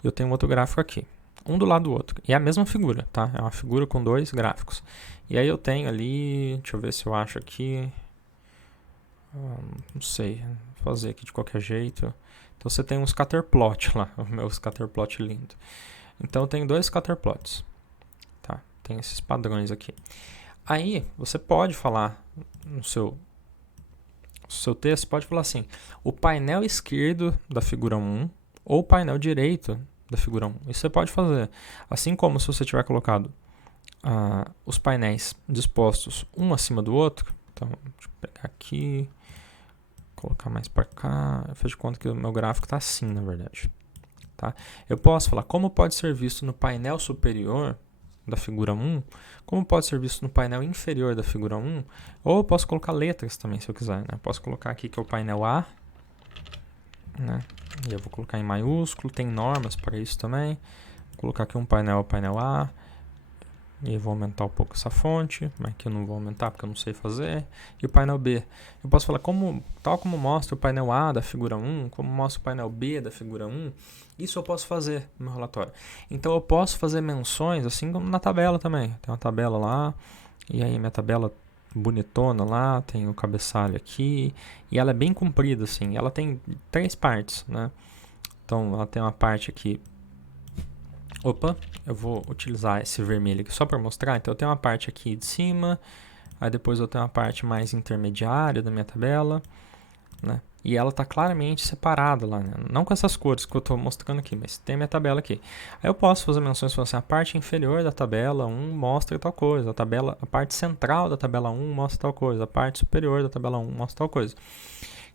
e eu tenho outro gráfico aqui. Um do lado do outro. E é a mesma figura, tá? É uma figura com 2 gráficos. E aí eu tenho ali... Deixa eu ver se eu acho aqui... não sei. Vou fazer aqui de qualquer jeito. Então você tem um scatterplot lá. O meu scatterplot lindo. Então eu tenho 2 scatterplots. Tá? Tem esses padrões aqui. Aí você pode falar no seu texto, pode falar assim. O painel esquerdo da figura 1 ou o painel direito da figura 1. Isso você pode fazer. Assim como se você tiver colocado os painéis dispostos um acima do outro. Então, deixa eu pegar aqui, colocar mais para cá. Eu fiz de conta que o meu gráfico está assim, na verdade. Tá? Eu posso falar como pode ser visto no painel superior da figura 1, como pode ser visto no painel inferior da figura 1, ou eu posso colocar letras também, se eu quiser. Né? Eu posso colocar aqui que é o painel A, né? E eu vou colocar em maiúsculo, tem normas para isso também. Vou colocar aqui um painel A, e eu vou aumentar um pouco essa fonte, mas aqui eu não vou aumentar porque eu não sei fazer. E o painel B, eu posso falar tal como mostra o painel A da figura 1, como mostra o painel B da figura 1, isso eu posso fazer no meu relatório. Então eu posso fazer menções, assim como na tabela também. Tem uma tabela lá, e aí minha tabela bonitona lá, tem o cabeçalho aqui, e ela é bem comprida, assim, ela tem 3 partes, né? Então ela tem uma parte aqui, eu vou utilizar esse vermelho aqui só para mostrar. Então eu tenho uma parte aqui de cima, aí depois eu tenho uma parte mais intermediária da minha tabela, né? E ela está claramente separada lá, né? Não com essas cores que eu estou mostrando aqui, mas tem a minha tabela aqui. Aí eu posso fazer menções falando assim, a parte inferior da tabela 1 mostra tal coisa, a parte central da tabela 1 mostra tal coisa, a parte superior da tabela 1 mostra tal coisa.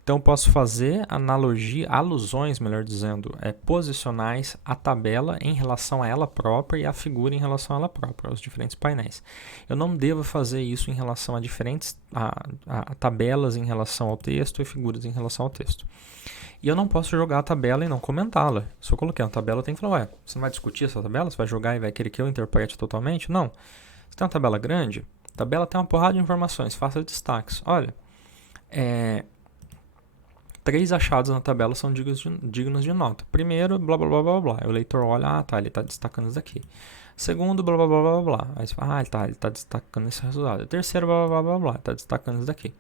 Então eu posso fazer alusões, melhor dizendo, posicionais à tabela em relação a ela própria e à figura em relação a ela própria, aos diferentes painéis. Eu não devo fazer isso em relação a a tabelas em relação ao texto e figuras em relação ao texto. E eu não posso jogar a tabela e não comentá-la. Se eu coloquei uma tabela, eu tenho que falar, você não vai discutir essa tabela? Você vai jogar e vai querer que eu interprete totalmente? Não. Se tem uma tabela grande, A tabela tem uma porrada de informações, faça destaques. Olha, 3 achados na tabela são dignos de nota. Primeiro, blá blá blá blá blá. O leitor olha, ele está destacando isso daqui. Segundo, blá blá blá blá blá. Aí você fala, ele tá destacando esse resultado. Terceiro, blá blá blá blá, está destacando isso daqui.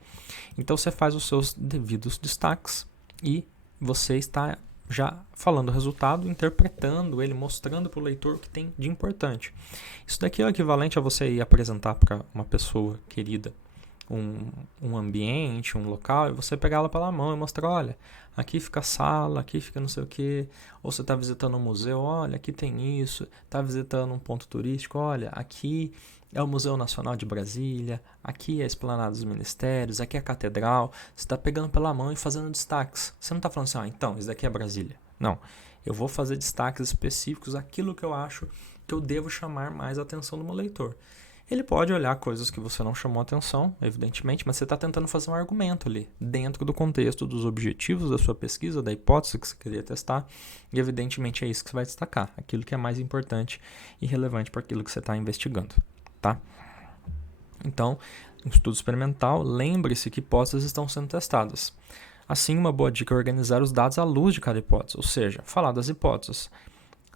Então você faz os seus devidos destaques e você está já falando o resultado, interpretando ele, mostrando para o leitor o que tem de importante. Isso daqui é o equivalente a você ir apresentar para uma pessoa querida um ambiente, um local, e você pegar ela pela mão e mostrar, olha, aqui fica a sala, aqui fica não sei o que, ou você está visitando um museu, olha, aqui tem isso, está visitando um ponto turístico, olha, aqui é o Museu Nacional de Brasília, aqui é a Esplanada dos Ministérios, aqui é a Catedral. Você está pegando pela mão e fazendo destaques. Você não está falando assim, então, isso daqui é Brasília. Não, eu vou fazer destaques específicos, aquilo que eu acho que eu devo chamar mais a atenção do meu leitor. Ele pode olhar coisas que você não chamou atenção, evidentemente, mas você está tentando fazer um argumento ali, dentro do contexto dos objetivos da sua pesquisa, da hipótese que você queria testar, e evidentemente é isso que você vai destacar, aquilo que é mais importante e relevante para aquilo que você está investigando. Tá? Então, no estudo experimental, lembre-se que hipóteses estão sendo testadas. Assim, uma boa dica é organizar os dados à luz de cada hipótese, ou seja, falar das hipóteses.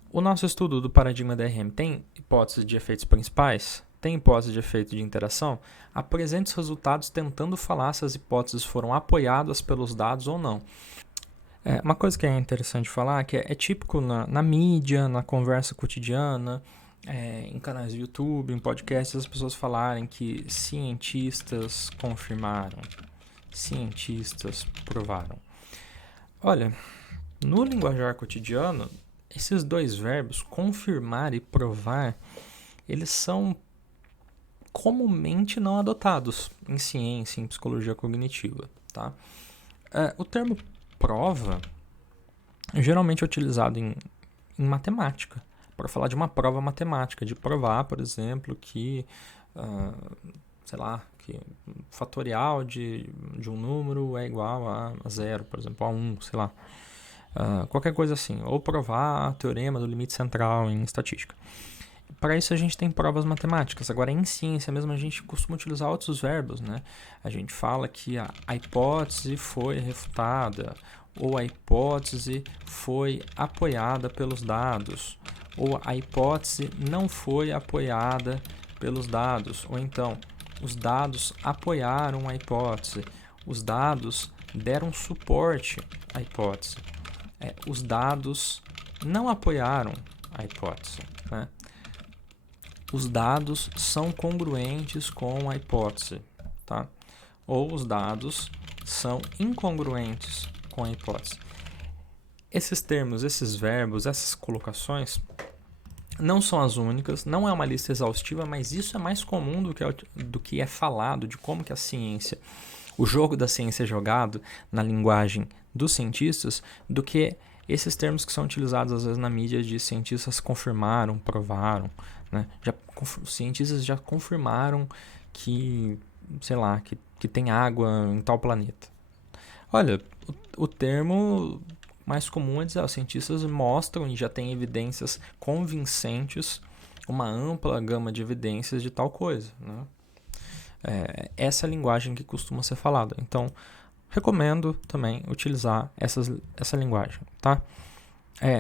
O nosso estudo do paradigma DRM tem hipótese de efeitos principais? Tem hipótese de efeito de interação? Apresente os resultados tentando falar se as hipóteses foram apoiadas pelos dados ou não. Uma coisa que é interessante falar, que é típico na mídia, na conversa cotidiana, em canais do YouTube, em podcasts, as pessoas falarem que cientistas confirmaram, cientistas provaram. Olha, no linguajar cotidiano, esses 2 verbos, confirmar e provar, eles são comumente não adotados em ciência, em psicologia cognitiva. Tá? O termo prova geralmente é utilizado em matemática, para falar de uma prova matemática, de provar, por exemplo, que, que o fatorial de um número é igual a 0, por exemplo, a 1, sei lá. Qualquer coisa assim. Ou provar o teorema do limite central em estatística. Para isso a gente tem provas matemáticas. Agora, em ciência mesmo, a gente costuma utilizar outros verbos, né? A gente fala que a hipótese foi refutada, ou a hipótese foi apoiada pelos dados, ou a hipótese não foi apoiada pelos dados, ou então os dados apoiaram a hipótese, os dados deram suporte à hipótese, os dados não apoiaram a hipótese, né? Os dados são congruentes com a hipótese, tá? Ou os dados são incongruentes com a hipótese. Esses termos, esses verbos, essas colocações não são as únicas, não é uma lista exaustiva, mas isso é mais comum do que é falado, de como que a ciência, o jogo da ciência é jogado na linguagem dos cientistas, do que esses termos que são utilizados às vezes na mídia de cientistas confirmaram, provaram, né? Os cientistas já confirmaram que, sei lá, que tem água em tal planeta. Olha, o termo mais comum é dizer, os cientistas mostram e já têm evidências convincentes, uma ampla gama de evidências de tal coisa, né? Essa é a linguagem que costuma ser falada. Então, recomendo também utilizar essa linguagem, tá?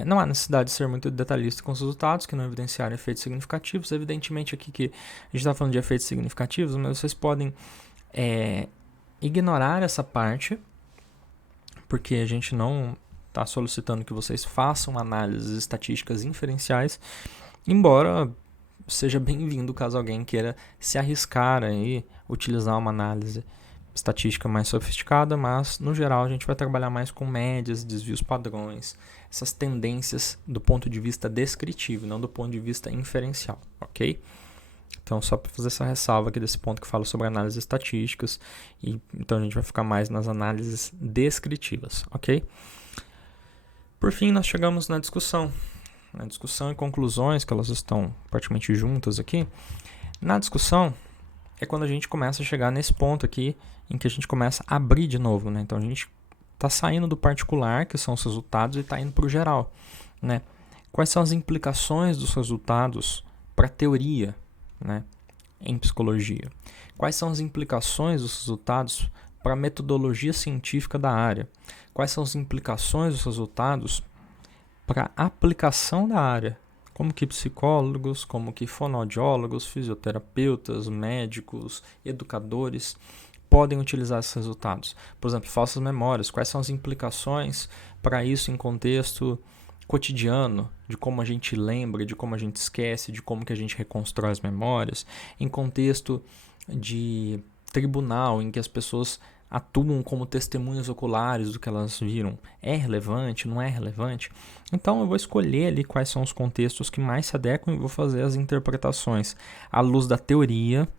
Não há necessidade de ser muito detalhista com os resultados, que não evidenciaram efeitos significativos. Evidentemente aqui que a gente está falando de efeitos significativos, mas vocês podem ignorar essa parte, porque a gente não está solicitando que vocês façam análises estatísticas inferenciais, embora seja bem-vindo caso alguém queira se arriscar aí, utilizar uma análise estatística mais sofisticada, mas no geral a gente vai trabalhar mais com médias, desvios padrões, essas tendências do ponto de vista descritivo, não do ponto de vista inferencial, ok? Então, só para fazer essa ressalva aqui desse ponto que fala sobre análises estatísticas, então a gente vai ficar mais nas análises descritivas, ok? Por fim, nós chegamos na discussão e conclusões, que elas estão praticamente juntas aqui. Na discussão é quando a gente começa a chegar nesse ponto aqui, em que a gente começa a abrir de novo, né? Então a gente está saindo do particular, que são os resultados, e está indo para o geral, né? Quais são as implicações dos resultados para a teoria, né? em psicologia? Quais são as implicações dos resultados para a metodologia científica da área? Quais são as implicações dos resultados para a aplicação da área? Como que psicólogos, como que fonoaudiólogos, fisioterapeutas, médicos, educadores podem utilizar esses resultados? Por exemplo, falsas memórias, quais são as implicações para isso em contexto cotidiano, de como a gente lembra, de como a gente esquece, de como que a gente reconstrói as memórias, em contexto de tribunal, em que as pessoas atuam como testemunhas oculares do que elas viram. É relevante? Não é relevante? Então eu vou escolher ali quais são os contextos que mais se adequam e vou fazer as interpretações à luz da teoria,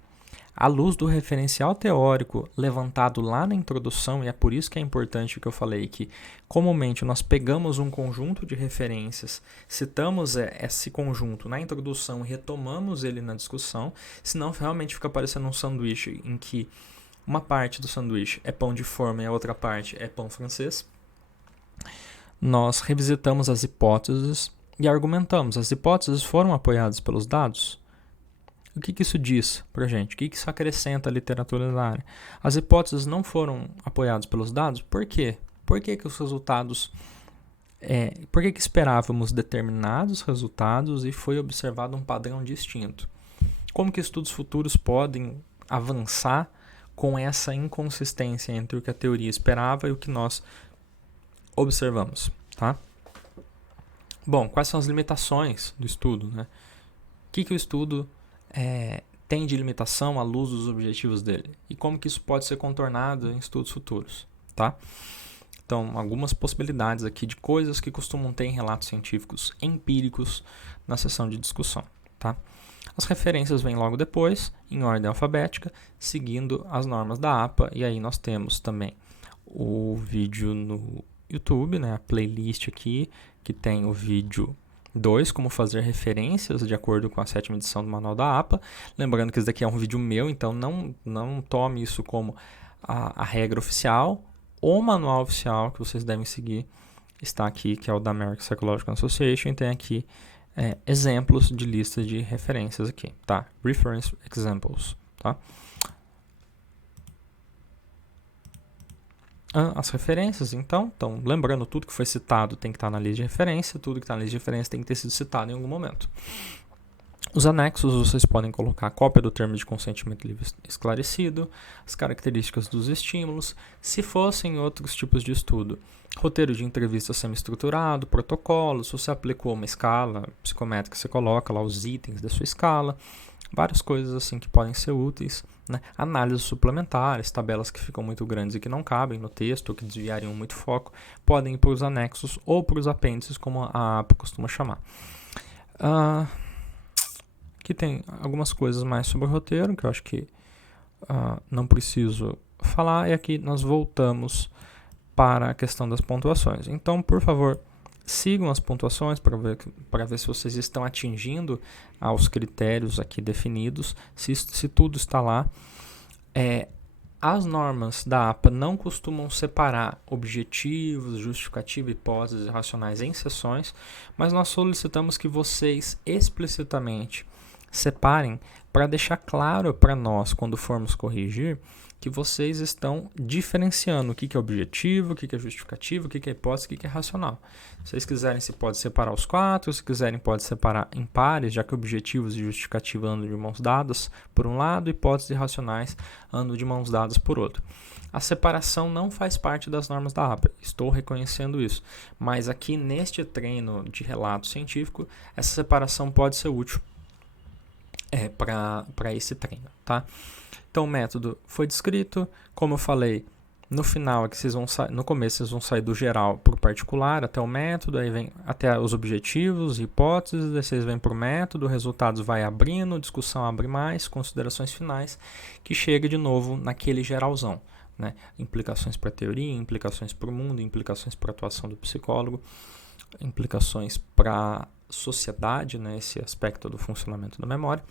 à luz do referencial teórico levantado lá na introdução, e é por isso que é importante o que eu falei, que comumente nós pegamos um conjunto de referências, citamos esse conjunto na introdução e retomamos ele na discussão, senão realmente fica parecendo um sanduíche em que uma parte do sanduíche é pão de forma e a outra parte é pão francês. Nós revisitamos as hipóteses e argumentamos. As hipóteses foram apoiadas pelos dados? O que isso diz pra gente? O que isso acrescenta à literatura da área? As hipóteses não foram apoiadas pelos dados? Por quê? Por que os resultados... por que esperávamos determinados resultados e foi observado um padrão distinto? Como que estudos futuros podem avançar com essa inconsistência entre o que a teoria esperava e o que nós observamos, tá? Bom, quais são as limitações do estudo, né? O que o estudo tem de limitação à luz dos objetivos dele? E como que isso pode ser contornado em estudos futuros, tá? Então, algumas possibilidades aqui de coisas que costumam ter em relatos científicos empíricos na sessão de discussão, tá? As referências vêm logo depois, em ordem alfabética, seguindo as normas da APA, e aí nós temos também o vídeo no YouTube, né, a playlist aqui, que tem o vídeo 2, como fazer referências de acordo com a 7ª edição do Manual da APA. Lembrando que esse daqui é um vídeo meu, então não tome isso como a regra oficial. O manual oficial que vocês devem seguir está aqui, que é o da American Psychological Association, e tem aqui exemplos de lista de referências aqui, tá? Reference examples, tá? As referências, então, lembrando, tudo que foi citado tem que estar na lista de referência, tudo que está na lista de referência tem que ter sido citado em algum momento. Os anexos, vocês podem colocar a cópia do termo de consentimento livre esclarecido, as características dos estímulos, se fossem outros tipos de estudo. Roteiro de entrevista semi-estruturado, protocolo, se você aplicou uma escala psicométrica, você coloca lá os itens da sua escala, várias coisas assim que podem ser úteis, né? Análises suplementares, tabelas que ficam muito grandes e que não cabem no texto, ou que desviariam muito o foco, podem ir para os anexos ou para os apêndices, como a APA costuma chamar. Aqui tem algumas coisas mais sobre o roteiro, que eu acho que não preciso falar, e aqui nós voltamos para a questão das pontuações. Então, por favor, sigam as pontuações para ver se vocês estão atingindo aos critérios aqui definidos, se tudo está lá. As normas da APA não costumam separar objetivos, justificativa, hipóteses e racionais em seções, mas nós solicitamos que vocês explicitamente separem para deixar claro para nós, quando formos corrigir, que vocês estão diferenciando o que é objetivo, o que é justificativo, o que é hipótese, o que é racional. Se vocês quiserem, se pode separar os 4, se quiserem, pode separar em pares, já que objetivos e justificativa andam de mãos dadas por um lado, hipóteses e racionais andam de mãos dadas por outro. A separação não faz parte das normas da APA, estou reconhecendo isso, mas aqui neste treino de relato científico, essa separação pode ser útil para esse treino, tá? Então o método foi descrito, como eu falei, no final aqui no começo vocês vão sair do geral para o particular até o método, aí vem até os objetivos, hipóteses, daí vocês vêm para o método, resultados vai abrindo, discussão abre mais, considerações finais, que chega de novo naquele geralzão, né? Implicações para a teoria, implicações para o mundo, implicações para a atuação do psicólogo, implicações para a sociedade, né? Esse aspecto do funcionamento da memória.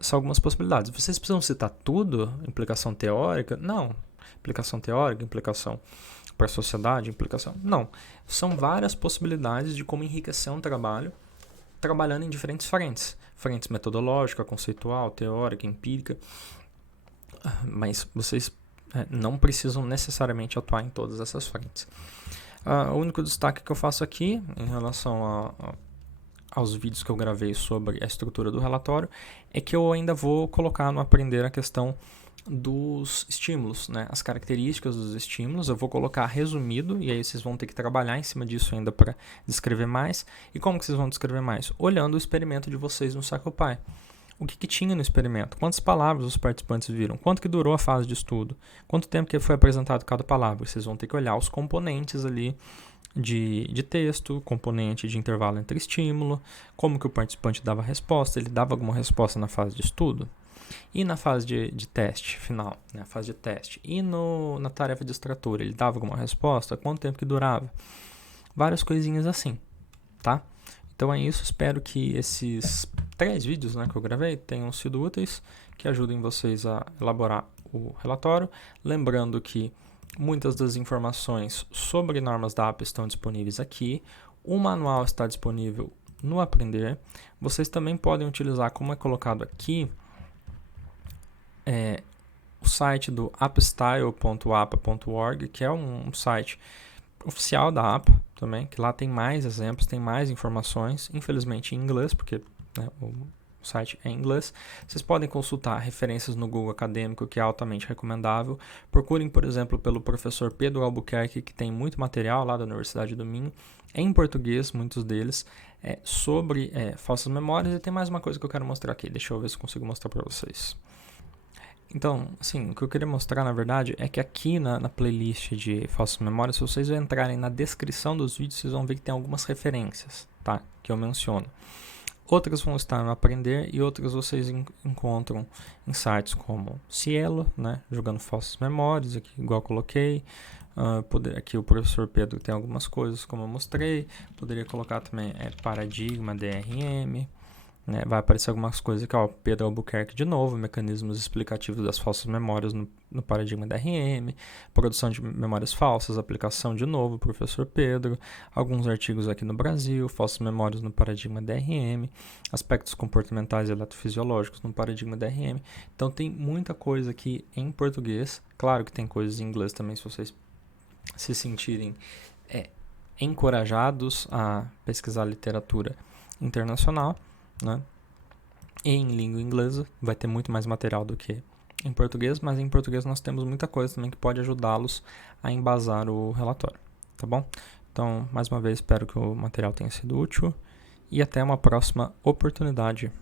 São algumas possibilidades. Vocês precisam citar tudo? Implicação teórica? Não. Implicação teórica, implicação para a sociedade, implicação... Não. São várias possibilidades de como enriquecer um trabalho, trabalhando em diferentes frentes. Frentes metodológica, conceitual, teórica, empírica. Mas vocês não precisam necessariamente atuar em todas essas frentes. O único destaque que eu faço aqui, em relação aos vídeos que eu gravei sobre a estrutura do relatório, é que eu ainda vou colocar no aprender a questão dos estímulos, né? As características dos estímulos, eu vou colocar resumido, e aí vocês vão ter que trabalhar em cima disso ainda para descrever mais. E como que vocês vão descrever mais? Olhando o experimento de vocês no CirclePy. O que tinha no experimento? Quantas palavras os participantes viram? Quanto que durou a fase de estudo? Quanto tempo que foi apresentado cada palavra? Vocês vão ter que olhar os componentes ali de texto, componente de intervalo entre estímulo, como que o participante dava resposta, ele dava alguma resposta na fase de estudo? E na fase de teste final, na fase de teste, e na tarefa de extratura, ele dava alguma resposta? Quanto tempo que durava? Várias coisinhas assim, tá? Então é isso, espero que esses 3 vídeos, né, que eu gravei tenham sido úteis, que ajudem vocês a elaborar o relatório. Lembrando que muitas das informações sobre normas da APA estão disponíveis aqui, o manual está disponível no Aprender. Vocês também podem utilizar, como é colocado aqui, o site do appstyle.apa.org, que é um site oficial da APA também, que lá tem mais exemplos, tem mais informações, infelizmente em inglês, porque o site é em inglês. Vocês podem consultar referências no Google Acadêmico, que é altamente recomendável. Procurem, por exemplo, pelo professor Pedro Albuquerque, que tem muito material lá da Universidade do Minho, em português, muitos deles, sobre falsas memórias. E tem mais uma coisa que eu quero mostrar aqui, deixa eu ver se eu consigo mostrar para vocês. Então, assim, o que eu queria mostrar, na verdade, é que aqui na playlist de falsas memórias, se vocês entrarem na descrição dos vídeos, vocês vão ver que tem algumas referências, tá? Que eu menciono. Outras vão estar no Aprender e outras vocês encontram em sites como Cielo, né? Jogando falsas memórias, aqui igual eu coloquei. Aqui o professor Pedro tem algumas coisas, como eu mostrei. Poderia colocar também Paradigma, DRM. Né, vai aparecer algumas coisas aqui, ó, Pedro Albuquerque de novo, mecanismos explicativos das falsas memórias no paradigma da DRM, produção de memórias falsas, aplicação de novo, professor Pedro, alguns artigos aqui no Brasil, falsas memórias no paradigma da DRM, aspectos comportamentais e eletrofisiológicos no paradigma da DRM. Então tem muita coisa aqui em português, claro que tem coisas em inglês também, se vocês se sentirem encorajados a pesquisar literatura internacional, né? Em língua inglesa vai ter muito mais material do que em português, mas em português nós temos muita coisa também que pode ajudá-los a embasar o relatório, tá bom? Então, mais uma vez, espero que o material tenha sido útil e até uma próxima oportunidade.